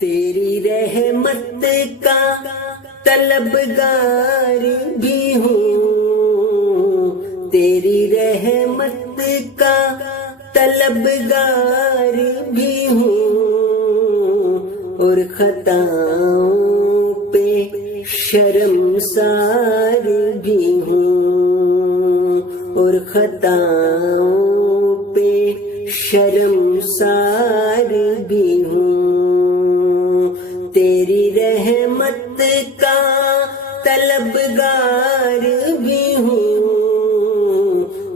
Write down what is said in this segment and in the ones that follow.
تیری رحمت کا طلبگار بھی ہوں، تیری رحمت کا طلبگار بھی ہوں، اور خطاؤں پہ شرمسار بھی ہوں، اور خطاؤں پہ شرمسار بھی ہوں۔ تیری رحمت کا طلبگار بھی ہوں،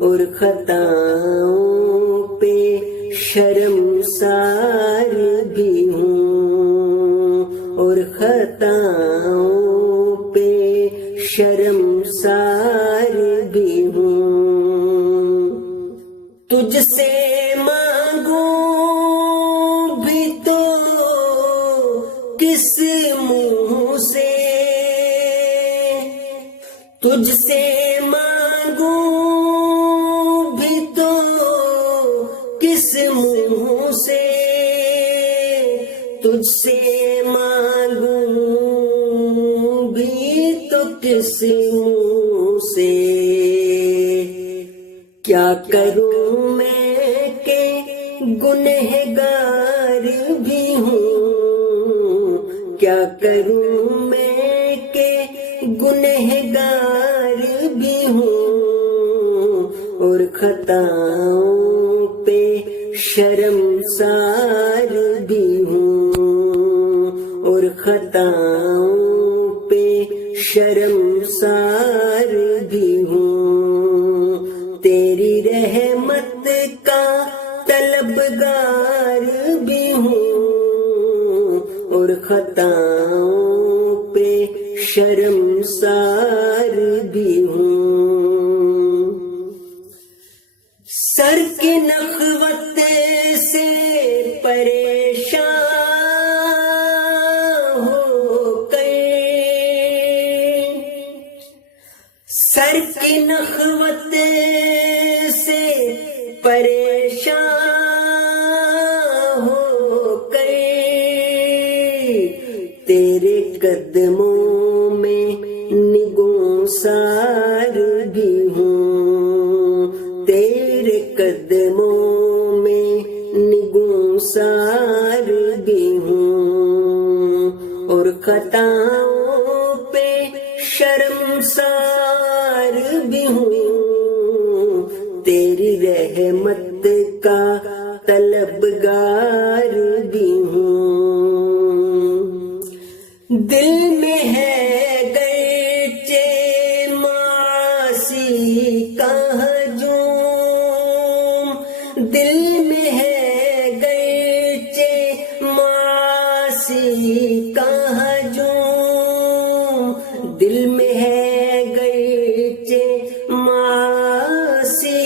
اور خطاؤں پہ شرمسار بھی ہوں، اور خطاؤں پہ شرمسار بھی ہوں۔ تجھ سے مانگوں بھی تو کس منہ سے، تجھ سے مانگوں بھی تو کس منہ سے، تجھ سے مانگوں بھی تو کس منہ سے۔ کیا کروں میں کہ گنہگار بھی ہوں، کیا کروں میں کہ گنہگار بھی ہوں، اور خطاؤں پہ شرمسار بھی ہوں، اور خطاؤں پہ شرمسار بھی ہوں۔ تیری رحمت کا طلبگار بھی ہوں، اور خطاؤں پہ شرمسار بھی ہوں۔ سر کی نخوت سے پریشان ہو کر، سر کی نخوت سے پریشان ہو کر، تیرے قدموں میں نگوسار بھی ہوں، تیرے قدموں میں نگوسار بھی ہوں، اور خطاؤں پہ شرمسار بھی ہوں۔ تیری رحمت کا طلبگار بھی ہوں۔ دل میں ہے گرچہ معاصی کا ہجوم، دل میں ہے گرچہ معاصی کا ہجوم، دل میں ہے گرچہ معاصی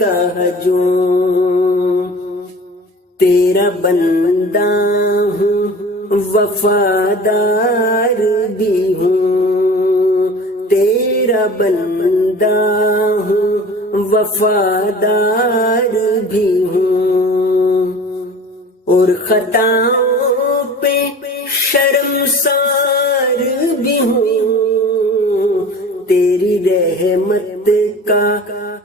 کا ہجوم۔ تیرا بندہ ہوں وفادار بھی ہوں، تیرا بندہ ہوں وفادار بھی ہوں، اور خطاؤں پہ شرمسار بھی ہوں۔ تیری رحمت کا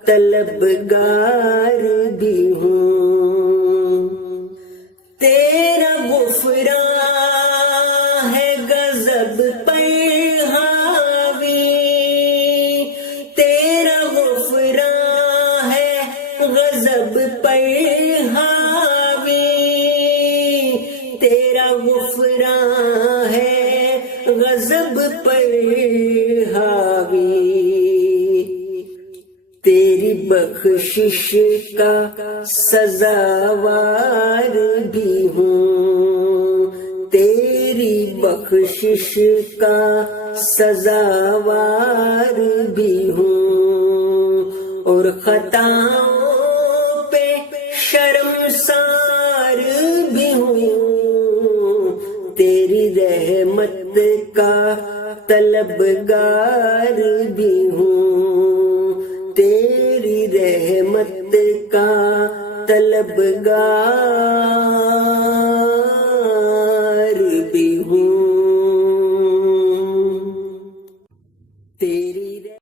طلبگار بھی ہوں۔ تیرا غفران ہے غضب پر حاوی، تیرا غفران ہے غضب پر حاوی، تیرا غفران ہے غضب پر حاوی۔ تیری بخشش کا سزاوار بھی ہوں، تیری بخشش کا سزاوار بھی ہوں، اور خطاؤں پہ شرمسار بھی ہوں۔ تیری رحمت کا طلبگار بھی ہوں، تیری رحمت کا طلبگار